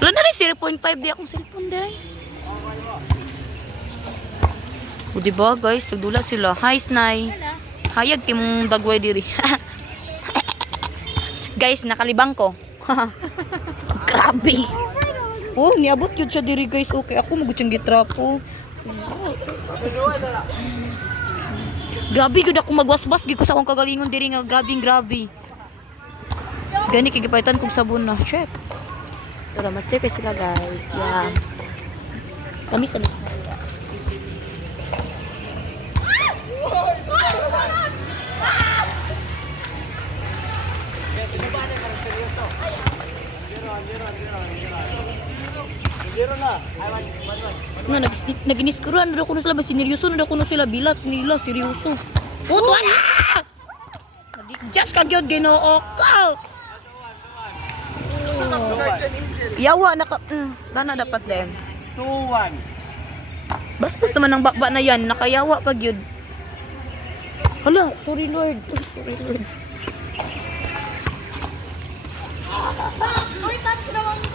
Wala na rin 0.5 di akong cellphone day. O diba guys, nagdula sila. Hi Snay. Hayag timong dagway diri. Guys, nakalibang ko. Grabe. Oh, niabot yun siya diri guys. Okay, ako magutsang gitrapo. Grabe gud ako magwasbas gid ko sa akong kagalingon diri nga grabe. Gani kigipaitan kog sabon na. Shit. Pero mas kay sila guys. Yeah. Kami sa naginiskuran na ko sila ba sineryoso na ko sila bilat nila seryoso. Puto na. Just ka gyud Ginoo ko. Yawa naka dana dapat len. 2-1. Bastos naman ang bakba na yan, nakayawa pag yun. Hala, sorry Lord. Sorry Lord.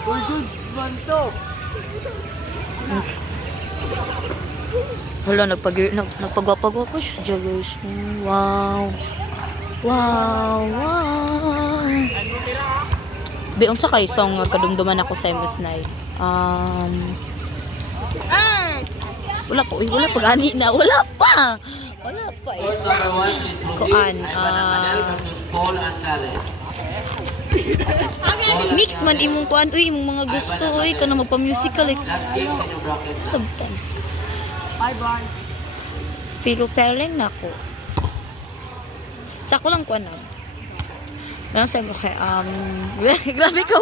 Good one to. Hala, nagpagwapa-gwapa siya guys. Wow. Be, unsa kay song nga kadumduman ako sa Emos Nay. Wala pa gani na, wala pa isa. Kuan, mix man imong kuan, imong mga gusto, kana magpa-musical sabtan. Bye. Feeling na ako. Sa ko lang kuan na. Nasa mo kay grabe ka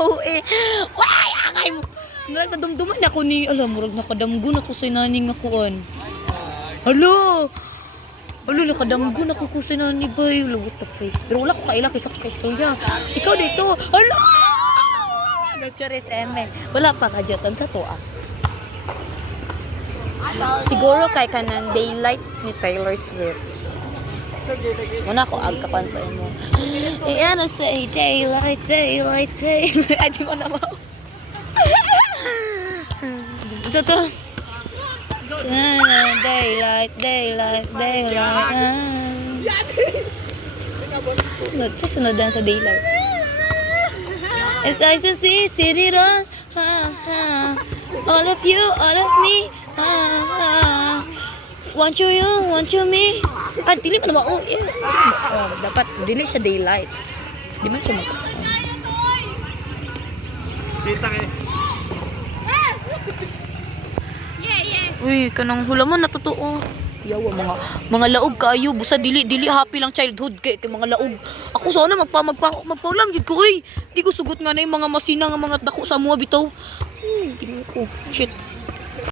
Why angay mo. Nagdumduman ako ni alam murag nakadamgon ako sa nani nga kuan. Hello, nakadamgon ako ko sa nani bay. What the fuck? Pero wala ko kaila kay sa istorya. Ikaw dito. Hello. Nagchares eme. Wala pa ka jatan sa toa. Siguro kay kanang Daylight ni Taylor Swift. Muna ako agkapan sa imo. Iyan say daylight. Ay di mo na mo. Ito. Daylight. Sunod dan sa Daylight. As I see it on. All of you, all of me. Want you me. Dili pa na ba? Dapat dili siya Daylight. Di man siya Kita kay. Uy, kanang hula mo natutuo. Yawa mga laog kaayo busa dili happy lang childhood kay mga laog. Ako sana magpaulam gid ko Di ko sugot nga na yung mga masina nga mga dako sa mua bitaw. Dili ko. Shit.